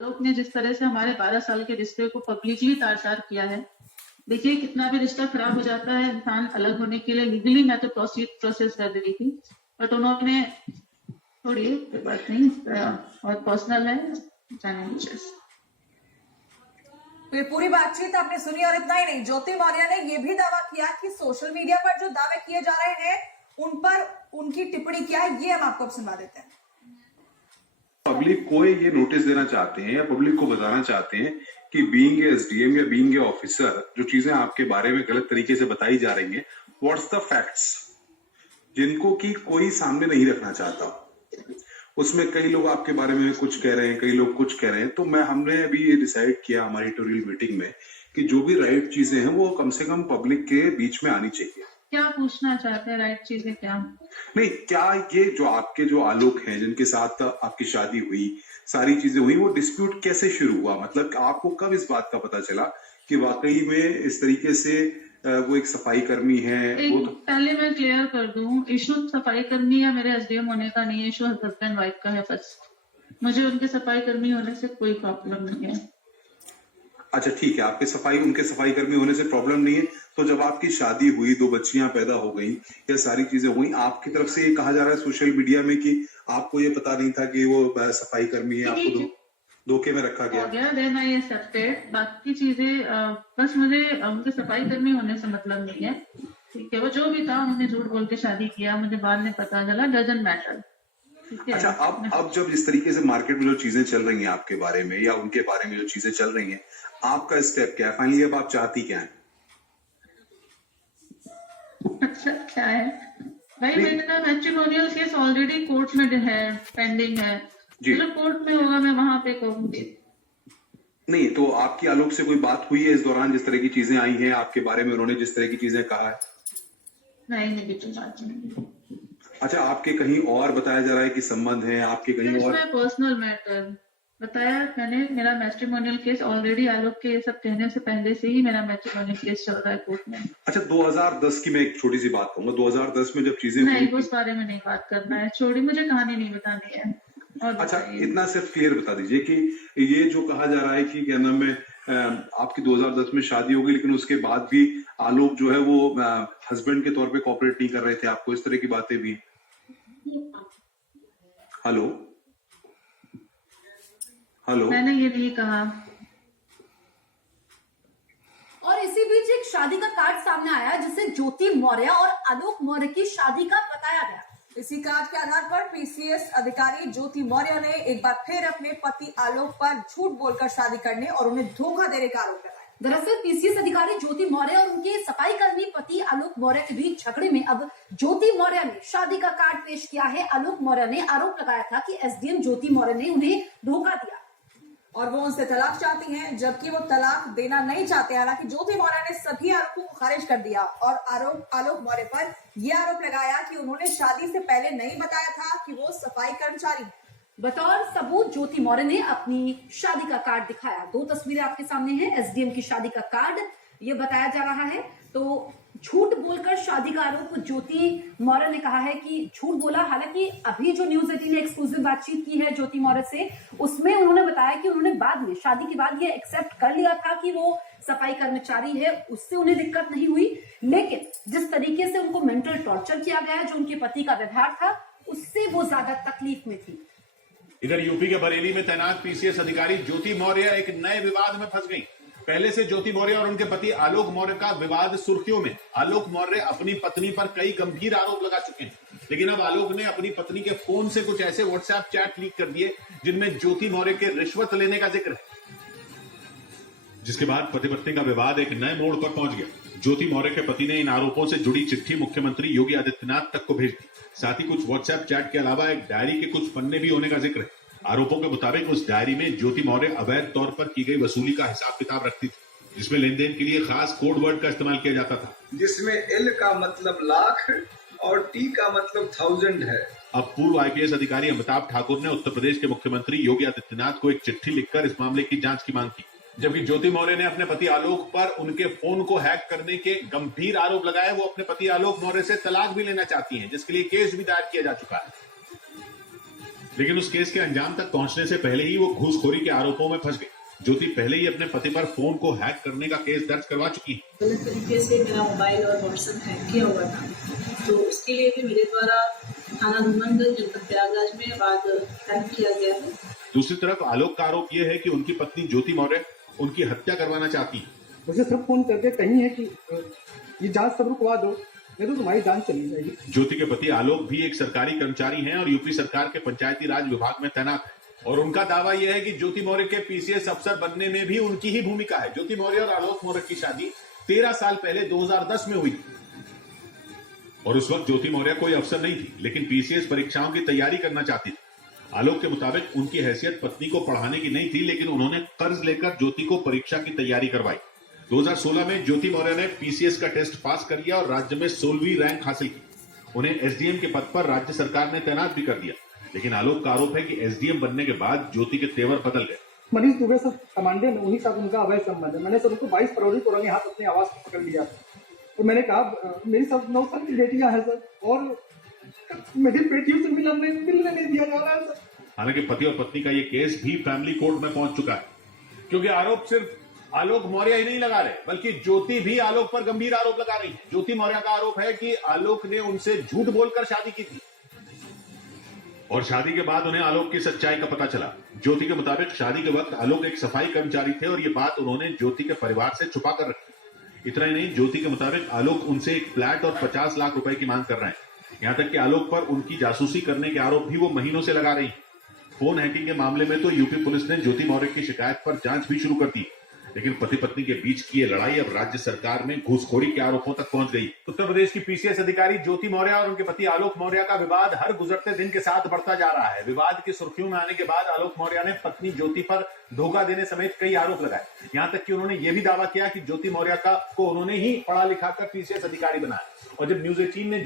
लोग ने जिस तरह से हमारे 12 साल के रिश्ते को पब्लिकली तार-तार किया है, देखिए कितना भी रिश्ता खराब हो जाता है, इंसान अलग होने के लिए लीगली मैं तो प्रोसेस कर रही थी, बट उन्होंने छोड़िए कोई बात नहीं, और पर्सनल है, जाने। तो ये पूरी बातचीत आपने सुनी और इतना ही नहीं, ज्योति मौर्य ने ये भी दावा किया कि सोशल मीडिया पर जो दावे किए जा रहे हैं उन पर उनकी टिप्पणी क्या है, ये हम आपको अब सुनवा देते हैं। पब्लिक को ये नोटिस देना चाहते हैं या पब्लिक को बताना चाहते हैं कि बीइंग एसडीएम या बीइंग ए ऑफिसर जो चीजें आपके बारे में गलत तरीके से बताई जा रही हैं, व्हाट्स द फैक्ट्स, जिनको कि कोई सामने नहीं रखना चाहता। उसमें कई लोग आपके बारे में कुछ कह रहे हैं, कई लोग कुछ कह रहे हैं, तो हमने अभी ये डिसाइड किया हमारी एडिटोरियल मीटिंग में कि जो भी राइट चीजें हैं वो कम से कम पब्लिक के बीच में आनी चाहिए। क्या पूछना चाहते हैं राइट चीजें क्या? नहीं, क्या ये जो आपके जो आलोक हैं जिनके साथ आपकी शादी हुई, सारी चीजें हुई, वो डिस्प्यूट कैसे शुरू हुआ? मतलब आपको कब इस बात का पता चला कि वाकई में इस तरीके से वो एक सफाई कर्मी है? वो तो पहले मैं क्लियर कर दूं, इशू सफाई कर्मी या मेरे एसडीएम होने का नहीं है, इशू हस्बैंड वाइफ का है। फर्स्ट, मुझे उनके सफाई कर्मी होने से कोई प्रॉब्लम नहीं है। अच्छा ठीक है, आपके उनके सफाई कर्मी होने से प्रॉब्लम नहीं है, तो जब आपकी शादी हुई, 2 बच्चियां पैदा हो गई, ये सारी चीजें हुई, आपकी तरफ से ये कहा जा रहा है सोशल मीडिया में कि आपको ये पता नहीं था कि वो सफाई कर्मी है, आपको धोखे में रखा गया। Then I accepted. बाकी चीजें बस मुझे उनके सफाई कर्मी होने से मतलब नहीं है, ठीक है। वो जो भी था, उन्होंने झूठ बोल के शादी किया, मुझे बाद में पता चला, डजंट मैटर। अच्छा, अब जब इस तरीके से मार्केट में जो चीजें चल रही हैं आपके बारे में या उनके बारे में जो चीजें चल रही हैं, आपका स्टेप क्या है? फाइनली अब आप चाहती क्या है? अच्छा क्या है भाई, मेरा मैट्रिमोनियल केस ऑलरेडी कोर्ट में है, पेंडिंग है। जो कोर्ट में होगा मैं वहां पे कहूंगी। नहीं, तो आपकी आलोक से कोई बात हुई है इस दौरान, जिस तरह की चीजें आई हैं आपके बारे में, उन्होंने जिस तरह की चीजें कहा है? नहीं बिल्कुल बात नहीं। अच्छा, आपके कहीं और बताया जा रहा है कि संबंध है आपके कहीं और? पर्सनल मैटर बताया मैंने, मेरा मैट्रिमोनियल केस ऑलरेडी आलोक के ये सब कहने से पहले से ही मेरा मैट्रिमोनियल केस चल रहा है कोर्ट में। अच्छा, 2010 की मैं एक छोटी सी बात कहूंगा, 2010 में जब चीजें नहीं, उस बारे में नहीं बात करना है, छोड़ी, मुझे कहानी नहीं बतानी है। अच्छा, इतना सिर्फ क्लियर बता दीजिए कि ये जो कहा जा रहा है कि क्या नाम है, आपकी 2010 में शादी होगी, लेकिन उसके बाद भी आलोक जो है वो हस्बैंड के तौर पे कोऑपरेट नहीं कर रहे थे आपको, इस तरह की बातें भी? हेलो हेलो, मैंने ये नहीं कहा। और इसी बीच एक शादी का कार्ड सामने आया जिसे ज्योति मौर्य और आलोक मौर्य की शादी का बताया गया। इसी कार्ड के आधार पर पीसीएस अधिकारी ज्योति मौर्य ने एक बार फिर अपने पति आलोक पर झूठ बोलकर शादी करने और उन्हें धोखा देने का आरोप लगाया। दरअसल पीसीएस अधिकारी ज्योति मौर्य और उनके सफाई कर्मी पति आलोक मौर्य के बीच झगड़े में अब ज्योति मौर्य ने शादी का कार्ड पेश किया है। आलोक मौर्य ने आरोप लगाया था कि एसडीएम ज्योति मौर्य ने उन्हें धोखा दिया और वो उनसे तलाक चाहती हैं, जबकि वो तलाक देना नहीं चाहते। हालांकि ज्योति मौर्य ने सभी आरोपों को खारिज कर दिया और आलोक मौर्य पर यह आरोप लगाया कि उन्होंने शादी से पहले नहीं बताया था कि वो सफाई कर्मचारी हैं। बतौर सबूत ज्योति मौर्य ने अपनी शादी का कार्ड दिखाया। 2 तस्वीरें आपके सामने हैं, एसडीएम की शादी का कार्ड ये बताया जा रहा है। तो झूठ बोलकर शादी का आरोप ज्योति मौर्य ने कहा है कि झूठ बोला। हालांकि अभी जो न्यूज 18 ने एक्सक्लूसिव बातचीत की है ज्योति मौर्य से, उसमें उन्होंने बताया कि उन्होंने बाद में शादी के बाद ये एक्सेप्ट कर लिया था कि वो सफाई कर्मचारी है, उससे उन्हें दिक्कत नहीं हुई, लेकिन जिस तरीके से उनको मेंटल टॉर्चर किया गया, जो उनके पति का व्यवहार था, उससे वो ज्यादा तकलीफ में थी। इधर यूपी के बरेली में तैनात पीसीएस अधिकारी ज्योति मौर्य एक नए विवाद में फंस गई। पहले से ज्योति मौर्य और उनके पति आलोक मौर्य का विवाद सुर्खियों में। आलोक मौर्य अपनी पत्नी पर कई गंभीर आरोप लगा चुके हैं, लेकिन अब आलोक ने अपनी पत्नी के फोन से कुछ ऐसे व्हाट्सएप चैट लीक कर दिए जिनमें ज्योति मौर्य के रिश्वत लेने का जिक्र है, जिसके बाद पति पत्नी का विवाद एक नए मोड़ पर पहुंच गया। ज्योति मौर्य के पति ने इन आरोपों से जुड़ी चिट्ठी मुख्यमंत्री योगी आदित्यनाथ तक को भेज दी। साथ ही कुछ व्हाट्सएप चैट के अलावा एक डायरी के कुछ पन्ने भी होने का जिक्र है। आरोपों के मुताबिक उस डायरी में ज्योति मौर्य अवैध तौर पर की गई वसूली का हिसाब किताब रखती थी, जिसमें लेन देन के लिए खास कोड वर्ड का इस्तेमाल किया जाता था, जिसमें एल का मतलब लाख और टी का मतलब 1000 है। अब पूर्व आईपीएस अधिकारी अमिताभ ठाकुर ने उत्तर प्रदेश के मुख्यमंत्री योगी आदित्यनाथ को एक चिट्ठी लिखकर इस मामले की जांच की मांग की, जबकि ज्योति मौर्य ने अपने पति आलोक पर उनके फोन को हैक करने के गंभीर आरोप लगाए। वो अपने पति आलोक मौर्य से तलाक भी लेना चाहती हैं, जिसके लिए केस भी दायर किया जा चुका है। लेकिन उस केस के अंजाम तक पहुंचने से पहले ही वो घूसखोरी के आरोपों में फंस गई। ज्योति पहले ही अपने पति पर फोन को हैक करने का केस दर्ज करवा चुकी है। गलत तरीके से मेरा मोबाइल और व्हाट्सएप हैक किया हुआ था, तो उसके लिए भी मेरे द्वारा थाना धूमनगंज जनपद प्रयागराज में वाद हैक किया गया है। दूसरी तरफ आलोक का आरोप यह है कि उनकी पत्नी ज्योति मौर्य उनकी हत्या करवाना चाहती है। मुझे सब फोन करके कही है कि ये जांच सब रुकवा दो, नहीं तो तुम्हारी जान चली जाएगी। ज्योति के पति आलोक भी एक सरकारी कर्मचारी हैं और यूपी सरकार के पंचायती राज विभाग में तैनात है और उनका दावा यह है कि ज्योति मौर्य के पीसीएस अफसर बनने में भी उनकी ही भूमिका है। ज्योति मौर्य और आलोक मौर्य की शादी 13 साल पहले 2010 में हुई थी और उस वक्त ज्योति मौर्य कोई अफसर नहीं थी, लेकिन पीसीएस परीक्षाओं की तैयारी करना चाहती थी। आलोक के मुताबिक उनकी हैसियत पत्नी को पढ़ाने की नहीं थी, लेकिन उन्होंने कर्ज लेकर ज्योति को परीक्षा की तैयारी करवाई। 2016 में ज्योति मौर्य ने पीसीएस का टेस्ट पास कर लिया और राज्य में 16वीं रैंक हासिल की। उन्हें एसडीएम के पद पर राज्य सरकार ने तैनात भी कर दिया, लेकिन आलोक का आरोप है कि एसडीएम बनने के बाद ज्योति के तेवर बदल गए। मनीष दुबे सर कमांडर में उन्हीं साथ उनका अवैध संबंध है। मैंने सर उनको 22 फरवरी को रंगे हाथ अपने आवास पर पकड़ लिया तो मैंने कहा मेरी सब 9 साल की बेटियां हैं सर और मेरी बेटियों से मिलने नहीं दिया जा रहा है सर। हालांकि पति और पत्नी का ये केस भी फैमिली कोर्ट में पहुंच चुका है, क्योंकि आरोप सिर्फ आलोक मौर्य ही नहीं लगा रहे, बल्कि ज्योति भी आलोक पर गंभीर आरोप लगा रही है। ज्योति मौर्य का आरोप है कि आलोक ने उनसे झूठ बोलकर शादी की थी और शादी के बाद उन्हें आलोक की सच्चाई का पता चला। ज्योति के मुताबिक शादी के वक्त आलोक एक सफाई कर्मचारी थे और ये बात उन्होंने ज्योति के परिवार से छुपा कर रखी। इतना ही नहीं, ज्योति के मुताबिक आलोक उनसे एक फ्लैट और 50 लाख रुपए की मांग कर रहे हैं। यहां तक कि आलोक पर उनकी जासूसी करने के आरोप भी वो महीनों से लगा रही है। फोन हैकिंग के मामले में तो यूपी पुलिस ने ज्योति मौर्य की शिकायत पर जांच भी शुरू कर दी, लेकिन पति पत्नी के बीच की ये लड़ाई अब राज्य सरकार में घूसखोरी के आरोपों तक पहुंच गई। उत्तर प्रदेश की पीसीएस अधिकारी ज्योति मौर्य और उनके पति आलोक मौर्य का विवाद हर गुजरते दिन के साथ बढ़ता जा रहा है। विवाद की सुर्खियों में आने के बाद आलोक मौर्य ने पत्नी ज्योति पर धोखा देने समेत कई आरोप लगाए। यहां तक कि उन्होंने ये भी दावा किया कि ज्योति मौर्य को उन्होंने ही पढ़ा लिखा कर पीसीएस अधिकारी बनाया। और जब न्यूज 18 ने